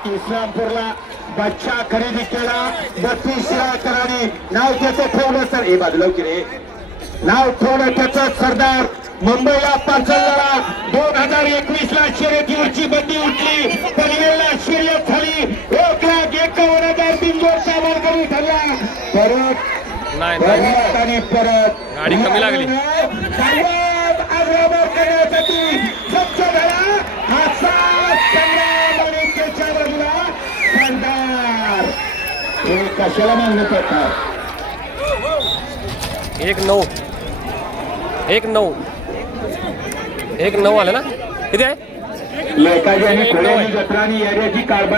इस्लामपूरला बच्चा खरेदी केला 32 शिराळकरांनी नाव त्याचं ठेवलं सर हे बाजूला की रे नाव ठेवलं त्याचं सरदार मुंबईला पार्सल झाला 2021 ला शर्यतीवरची बंदी उठली पनवेलला शर्यत झाली 1,51,000 बिनजोडचा मार्गणी ठरला परत आणि परत गाडी कमी लागली आग्रह करण्यासाठी सज्ज झाला असा संग्राम आणि त्याच्या बाजूला सरदार हे कशाला मान्यता येतात 1-9 आलं ना किती आहे लेकाजी आणि खोड्याची जत्रा आणि याची कारभार